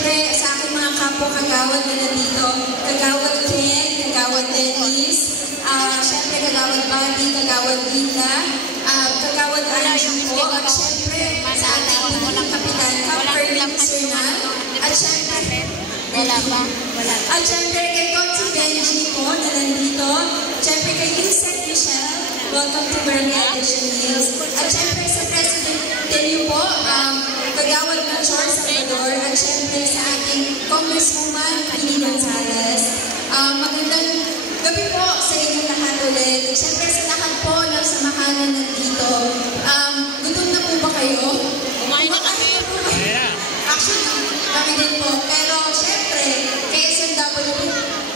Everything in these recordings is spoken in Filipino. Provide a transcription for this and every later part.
syempre, sa aking mga kapwa-kagawad na nandito, Kagawad Ken, Kagawad Dennis, syempre Kagawad Buddy, Kagawad Linda, Kagawad Angie po, at syempre sa ating mga kapitan, Kapitán Sernal, at syempre, at syempre kay Consi Benji po na nandito, syempre kay Yusek Michelle, welcome to Bernal Edition News, at syempre sa President niyo po, Kagawad Major Salvador, at syempre sa ating Congresswoman Pini Gonzales. Magandang gabi po sa inyong lahat ulit. At syempre sa lahat po ng samahan na nandito. Gutom na po ba kayo? Kumain na kami. Actually, kami din po. Pero syempre,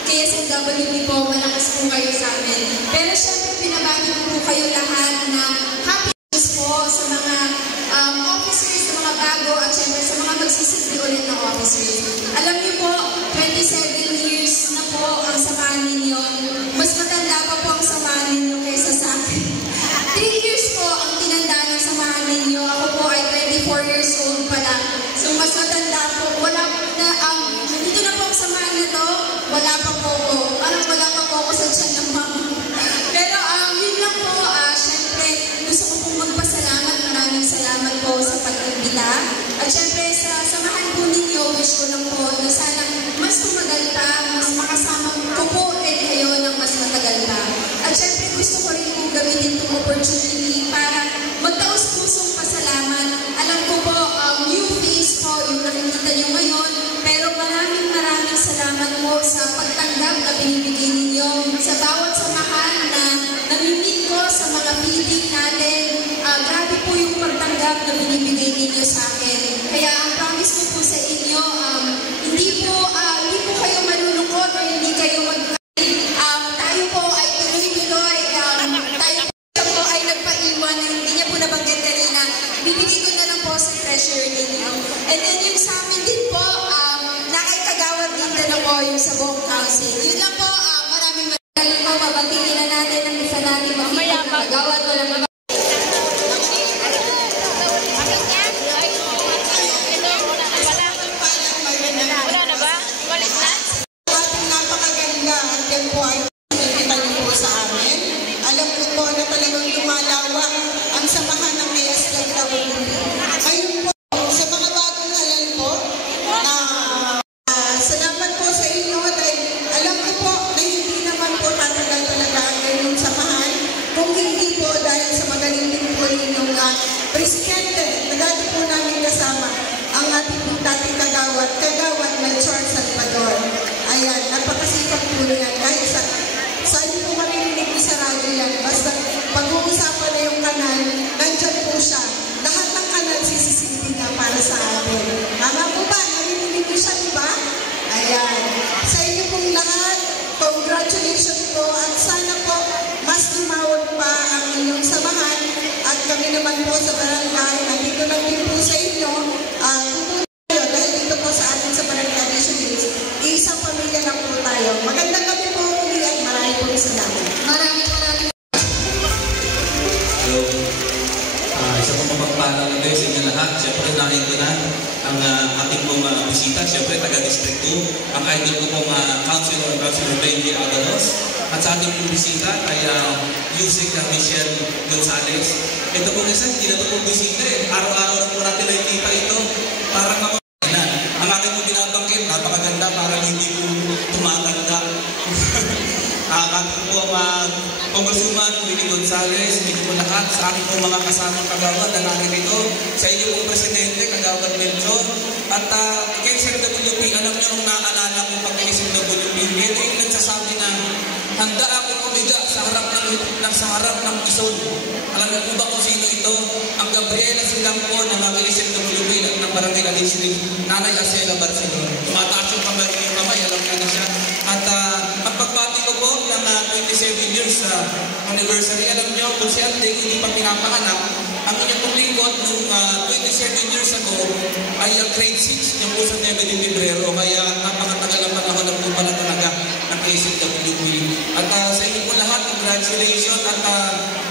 KSNWP po, malakas po kayo sa amin. Pero syempre, pinabati po kayo lahat na happy po sa mga officers, sa mga bago, at syempre sa mga magsisilbi ulit ng officers. Alam niyo po, 27 years na po ang samahan ninyo. Mas matanda pa po ang samahan ninyo kaysa sa akin. 3 years po ang tinanda ng samahan ninyo. Ako po ay 24 years old pa lang. So mas matanda po. Wala na, nandito na po ang samahan na to. Wala pa po po. Parang wala pa po ako sa tiyan ng mama. Pero yun lang po, syempre, gusto ko pong magpasalamat. Maraming salamat po sa pag-imbita. At syempre, sa samahan po ninyo, wish ko lang po na sana mas tumagal pa, mas makasama ko po kayo ng mas matagal pa. At syempre, gusto ko rin pong gamitin itong opportunity para magtaos-pusong pasalamat. Alam ko po, new face po yung nakikita nyo ngayon, pero maraming salamat po sa pagtanggap na binibigay ninyo sa bawat samahan na namimit ko sa mga meeting natin. Grabe po yung pagtanggap na binibigay ninyo sa akin. Kaya ang promise ko po sa inyo, hindi po kayo malulungkot o hindi kayo tayo po ay tuloy-tuloy. Tayo po ay nagpaiwan na hindi niya po nabanggit kanina. Bibigay ko na lang po sa treasurer ninyo. And then yung sa amin din po, nakikagawad din na po yung sa buong council. Yun lang po, maraming po, mabatingin na natin ang isa natin makikita na kagawad ko lang. Presidente, nagati po namin kasama ang ating dating kagawad Major Salvador. Ayan, napakasipag po yan. Kahit saan po maririnig sa radyo yan, basta pag-uusapan na yung kanal, nandyan po siya. Lahat ng kanal sisisilbi na para sa atin. Tama po ba? Naririnig niyo siya, diba? Ayan. Sa inyo pong lahat, congratulations po at sana po mas lumawag pa ang inyong samahan. At kami naman po sa barangay, nandito lang din po sa inyo, dahil dito po sa atin sa Barangay Edition News, isang pamilya lang po tayo. Magandang gabi po muli at maraming po salamat. Maraming. Hello. Isa pong mapagpalang na sa inyo lahat. Siyempre, nakita na ang ating pong bisita. Siyempre, taga-district 2. Ang idol ko pong Councilor Benji Agalos. At sa ating pong bisita ay Yusek Michelle Gonzales. Ito po kasi, hindi na ito pong bisita eh. Araw-araw na po natin nakikita ito. Parang kapag-inan. Ang aking pong binabanggit, napakaganda, parang hindi po tumatanda. Ang ating pong Congresswoman Pini Gonzales, hindi po lahat, sa aking pong mga kasamang kagawad na narito, sa inyo pong Presidente, Kagawad Melchor, at kay SNWP, alam niyo nung naalala ko pag kay SNWP, ito yung nagsasabi na handa akong umiga sa harap ng Quezon. Alam niyo po ba kung sino ito? Ang Gabriela Silangco ng mga SNWP ng Barangay Alisin, Nanay Acela Barcelona. Tumataas yung kamay, alam niyo na siya. At ang pagbati ko po ng 27 years anniversary, alam niyo kung si Ate hindi pa pinapanganak, ang inyong pong lingkod nung 27 years ago ay grade 6 yung po sa 9 de Pebrero, kaya napakatagal ang panahon na po pala talaga ng KSNWP. At sa inyo po lahat, congratulations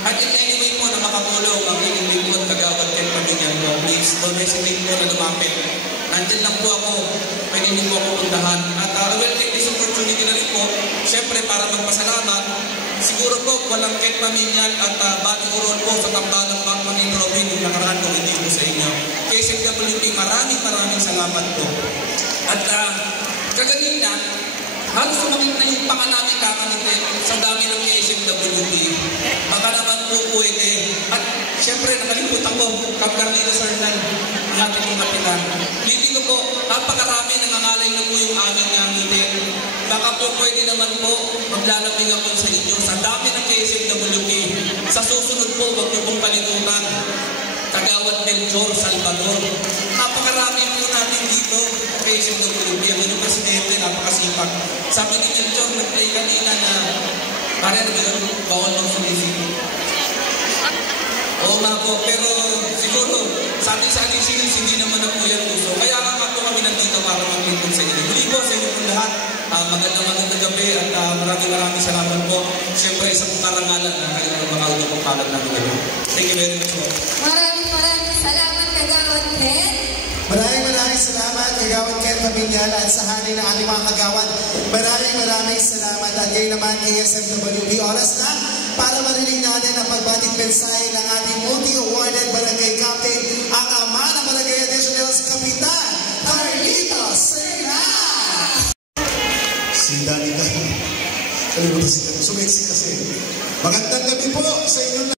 at in any way po na makatulong ang inyong lingkod, Kagawad Ken Pamilyan po. Please, don't hesitate po na lumapit. Nandyan lang po ako pwede niyo po ako puntahan. At I will take this opportunity na rin po, syempre para magpasalamat, siguro po walang Ket Paminyan at Bati Oron po sa tambalang Pangpangin Robin yung nakaraan ko hindi po sa inyo. KSMWP, maraming salamat po. At kaganina, halos sumangit na yung panga namin kakanite sa dami ng KSMWP. Baka naman po pwede. At syempre, nakalimutan ko, Kap Carlito Sernan, ang ating mga kapitan. Hindi ko po, napakarami nangangalay na po yung aming ngitin. Baka po pwede naman po maglalaping ako sa inyo sa dami ng KSMWP. Sa susunod po, wag niyo pong kalimutan. Kagawad Melchor Salvador. Napakarami po natin dito. KSMWP, ang inyong presidente, napakasipag. Sabi ni Melchor, nag-play kanina na parang gano'n, bawal ng solicito. Oo nga po, pero siguro, sa ating singles, hindi naman na po yan gusto. Kaya nga po kami nandito para mag-lingkod sa inyo. Muli po sa inyo po lahat. Magandang gabi at maraming salamat po. Siyempre, isang karangalan na kailangan makauto pong palag namin kayo. Thank you very much po. Maraming salamat, Kagawad Ken. Maraming salamat, Kagawad Ken Paminyan at sa hari ng ating mga kagawad. Maraming salamat at ngayon naman KSMWP. Oras na para marinig natin ang pagbatik mensahe ng ating multi-awarded barangay captain, ang ama ng Barangay Additionals, Kapitan Carlito Sernan. Si Danny. Kalimutan si Danny. Sumexy kasi. Magandang gabi po sa inyo.